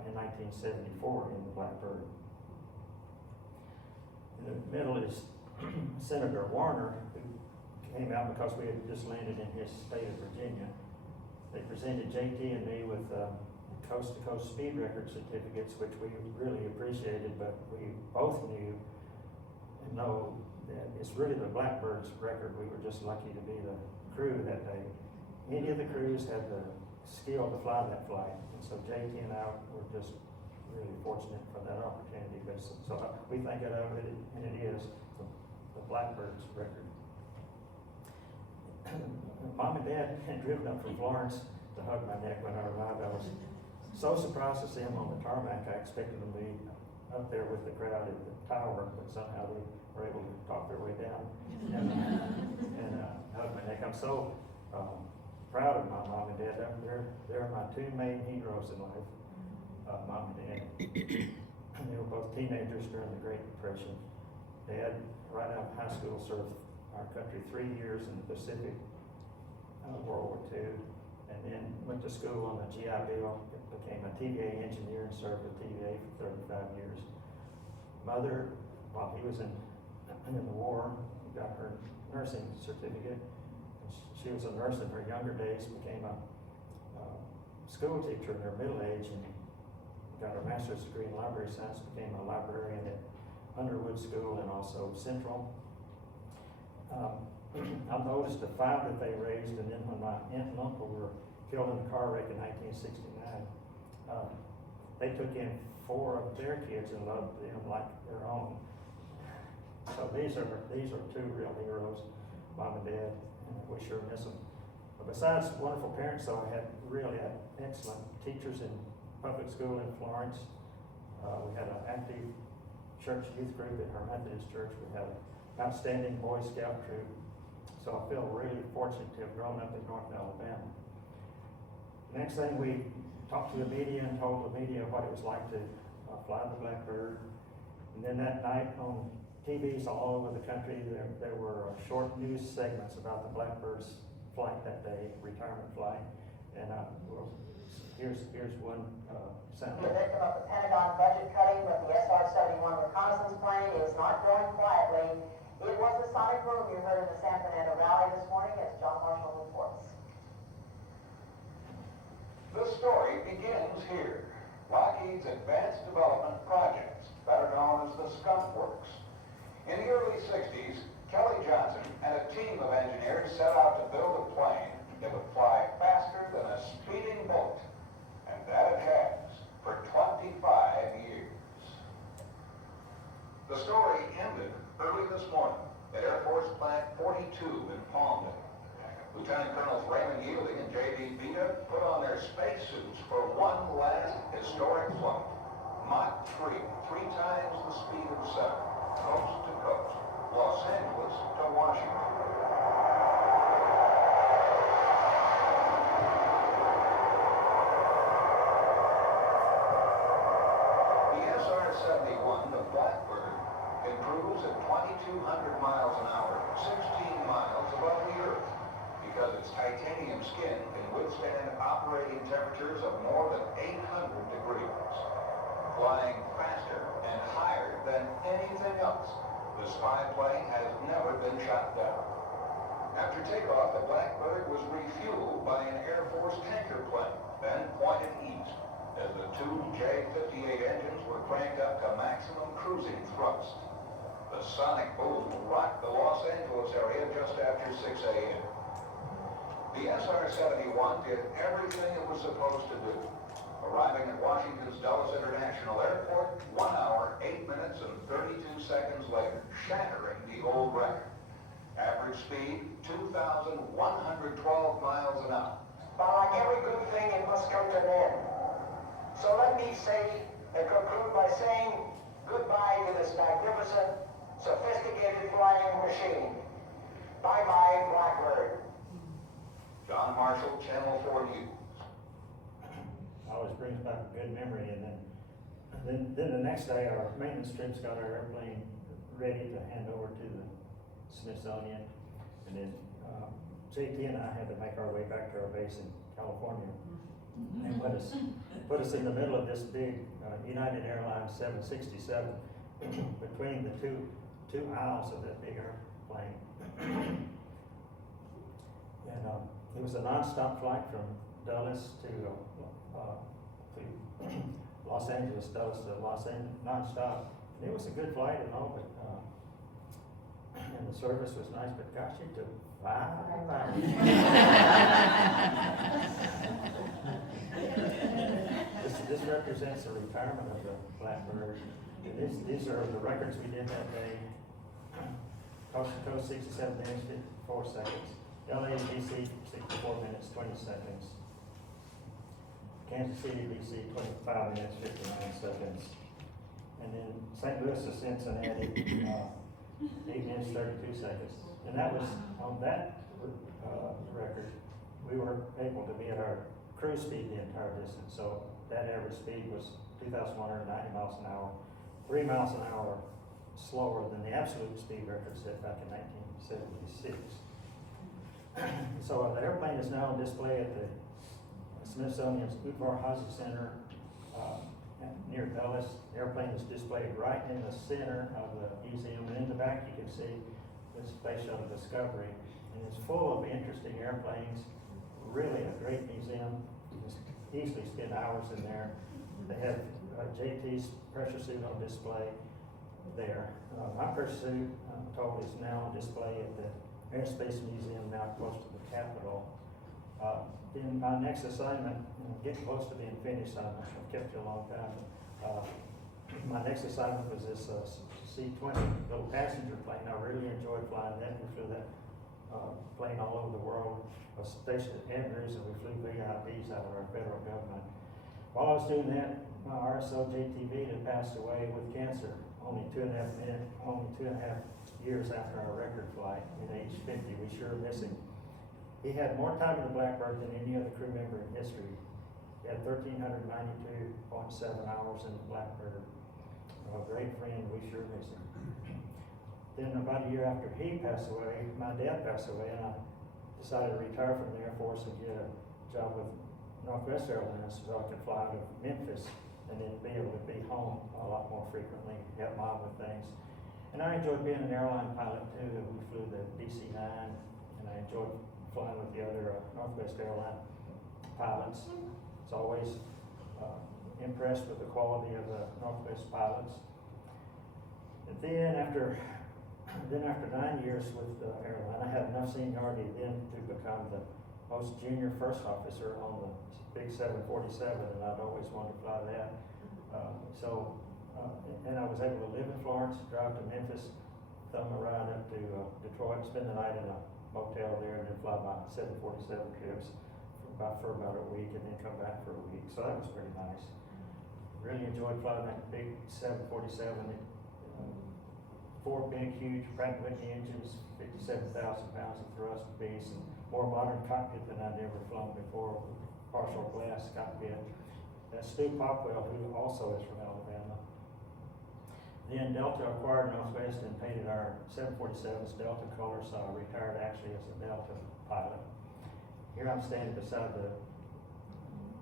in 1974 in the Blackbird. In the middle is Senator Warner, who came out because we had just landed in his state of Virginia. They presented JT and me with coast-to-coast speed record certificates, which we really appreciated, but we both knew and know that it's really the Blackbird's record. We were just lucky to be the crew that day. Any of the crews had the skill to fly that flight, and so JT and I were just really fortunate for that opportunity. So we think of it, and it is the Blackbird's record. Mom and Dad had driven up from Florence to hug my neck when I arrived. I was so surprised to see them on the tarmac. I expected them to be up there with the crowd at the tower, but somehow they were able to talk their way down and hug my neck. I'm so proud of my mom and dad. They're my two main heroes in life, mom and dad. They were both teenagers during the Great Depression. Dad, right out of high school, served our country 3 years in the Pacific, World War II, and then went to school on the GI Bill, became a TVA engineer and served with TVA for 35 years. Mother, while he was in the war, got her nursing certificate. She was a nurse in her younger days, became a school teacher in her middle age, and got her master's degree in library science, became a librarian at Underwood School and also Central. I'm the oldest of 5 that they raised, and then when my aunt and uncle were killed in a car wreck in 1969, they took in 4 of their kids and loved them like their own. So these are 2 real heroes, mom and dad, and we sure miss them. But besides wonderful parents, though, I had really excellent teachers in public school in Florence. We had an active church youth group at our Methodist church. We had an outstanding Boy Scout troop. So I feel really fortunate to have grown up in North Alabama. Next thing, we talked to the media and told the media what it was like to fly the Blackbird. And then that night on TVs all over the country, there were short news segments about the Blackbird's flight that day, retirement flight. And here's one sound. The victim of the Pentagon budget cutting, but the SR-71 reconnaissance plane is not going quietly. It was the sonic boom you heard in the San Fernando Valley this morning, as John Marshall reports. The story begins here. Lockheed's Advanced Development Projects, better known as the Skunk Works. In the early 60s, Kelly Johnson and a team of engineers set out to build a plane that would fly faster than a speeding bullet. And that it has, for 25 years. The story ended early this morning at Air Force Plant 42 in Palmdale. Lieutenant Colonels Raymond Yielding and J.D. Vita put on their spacesuits for one last historic flight. Mach 3, 3 times the speed of sound, coast to coast, Los Angeles to Washington. The SR-71, the Blackbird, can cruise at 2,200 miles an hour, 16 miles above the Earth, because its titanium skin can withstand operating temperatures of more than 800 degrees. Flying faster and higher than anything else, the spy plane has never been shot down. After takeoff, the Blackbird was refueled by an Air Force tanker plane, then pointed east, as the 2 J-58 engines were cranked up to maximum cruising thrust. The sonic boom rocked the Los Angeles area just after 6 a.m. The SR-71 did everything it was supposed to do, arriving at Washington's Dulles International Airport 1 hour, 8 minutes, and 32 seconds later, shattering the old record. Average speed, 2,112 miles an hour. But like every good thing, it must come to an end. So let me say and conclude by saying goodbye to this magnificent, sophisticated flying machine. Bye-bye, Blackbird. John Marshall, Channel 4 News. always brings back a good memory. And then the next day, our maintenance troops got our airplane ready to hand over to the Smithsonian. And then JT and I had to make our way back to our base in California and put us in the middle of this big United Airlines 767 between the two aisles of that big airplane. And it was a non-stop flight from Dulles to Los Angeles, Dulles to Los Angeles, non-stop. And it was a good flight and all, but and the service was nice, but gosh, it took 5 hours. This represents the retirement of the Blackbird. These are the records we did that day. Coast to coast, 67 minutes, 54 seconds. LA to DC, 64 minutes, 20 seconds. Kansas City, DC, 25 minutes, 59 seconds. And then St. Louis to Cincinnati, 8 minutes, 32 seconds. And that was, on that record, we were able to be at our cruise speed the entire distance. So that average speed was 2,190 miles an hour, 3 miles an hour slower than the absolute speed record set back in 1976. So the airplane is now on display at the Smithsonian's Udvar-Hazy Center near Dulles. The airplane is displayed right in the center of the museum, and in the back you can see the Space Shuttle Discovery, and it's full of interesting airplanes. Really a great museum. You can easily spend hours in there. They have JT's pressure suit on display there. My pressure suit, I'm told, is now on display at the Airspace Museum now close to the Capitol. Then my next assignment, getting close to being finished, I've kept you a long time. My next assignment was this C-20 little passenger plane. I really enjoyed flying that. We flew that plane all over the world. I was stationed at Andrews, and we flew VIPs out of our federal government. While I was doing that, my RSO JTV had passed away with cancer only 2.5 years after our record flight at age 50. We sure miss him. He had more time in the Blackbird than any other crew member in history. He had 1,392.7 hours in the Blackbird. A great friend, we sure miss him. Then about a year after he passed away, my dad passed away, and I decided to retire from the Air Force and get a job with Northwest Airlines so I could fly out of Memphis and then be able to be home a lot more frequently, help Mom with things. And I enjoyed being an airline pilot too. We flew the DC-9, and I enjoyed flying with the other Northwest Airline pilots. It's always impressed with the quality of the Northwest pilots. And then after 9 years with the airline, I had enough seniority then to become the most junior first officer on the big 747, and I'd always wanted to fly that. And I was able to live in Florence, drive to Memphis, thumb a ride up to Detroit, spend the night in a motel there, and then fly my 747 trips for about a week, and then come back for a week. So that was pretty nice. Really enjoyed flying that big 747. 4 big, huge Pratt & Whitney engines, 57,000 pounds of thrust apiece, and more modern cockpit than I'd ever flown before, partial glass cockpit. That's Stu Popwell, who also is from Alabama. Then Delta acquired Northwest and painted our 747's Delta color, so I retired actually as a Delta pilot. Here I'm standing beside the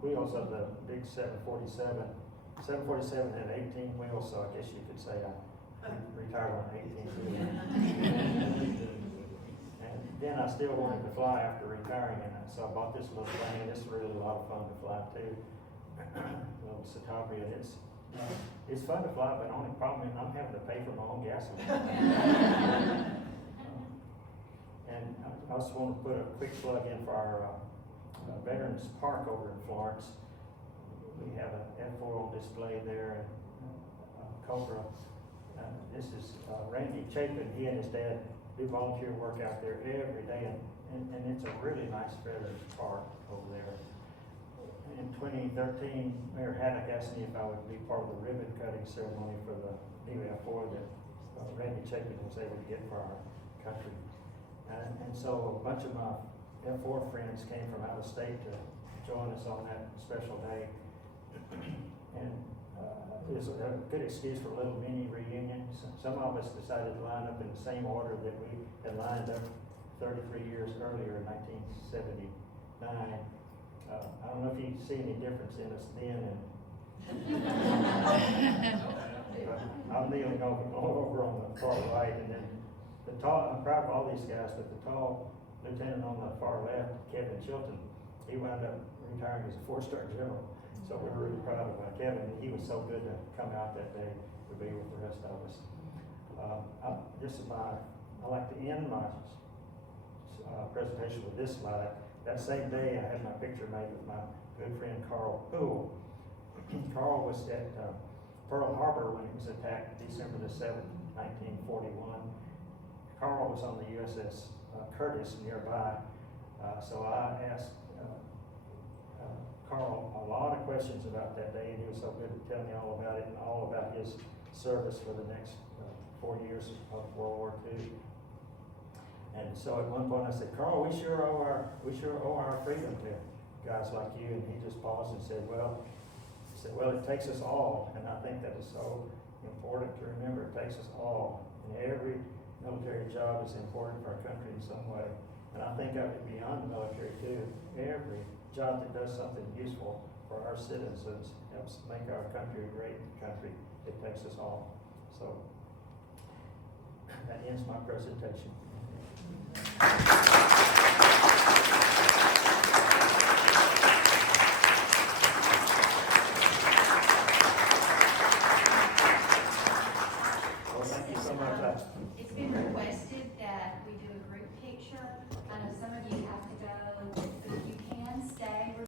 wheels of the big 747. 747 had 18 wheels, so I guess you could say I retired on 18 wheels. And then I still wanted to fly after retiring, and so I bought this little plane. It's really a lot of fun to fly too. Little Citabria. It's fun to fly, but the only problem is I'm having to pay for my own gasoline. And I just want to put a quick plug in for our Veterans Park over in Florence. We have an F4 on display there, and Cobra. This is Randy Chapin. He and his dad do volunteer work out there every day, and it's a really nice veterans park over there. In 2013, Mayor Haddock asked me if I would be part of the ribbon cutting ceremony for the new F4 that Randy Chapin was able to get for our country. And so a bunch of my F4 friends came from out of state to join us on that special day. it was a good excuse for a little mini reunion. Some of us decided to line up in the same order that we had lined up 33 years earlier in 1979. I don't know if you see any difference in us then and I'm kneeling over on the far right, and then I'm proud of all these guys, but the tall lieutenant on the far left, Kevin Chilton, he wound up retiring as a 4-star general. So we're really proud of Kevin. He was so good to come out that day to be with the rest of us. I like to end my presentation with this slide. That same day, I had my picture made with my good friend Carl Poole. Carl was at Pearl Harbor when it was attacked December the 7th, 1941. Carl was on the USS Curtis nearby, so I asked Carl a lot of questions about that day, and he was so good to tell me all about it and all about his service for the next 4 years of World War II. And so at one point I said, Carl, we sure owe our freedom to guys like you. And he just paused and said, well, it takes us all. And I think that is so important to remember. It takes us all. And every military job is important for our country in some way. And I think of it beyond the military too. Every job that does something useful for our citizens helps make our country a great country. It takes us all. So that ends my presentation.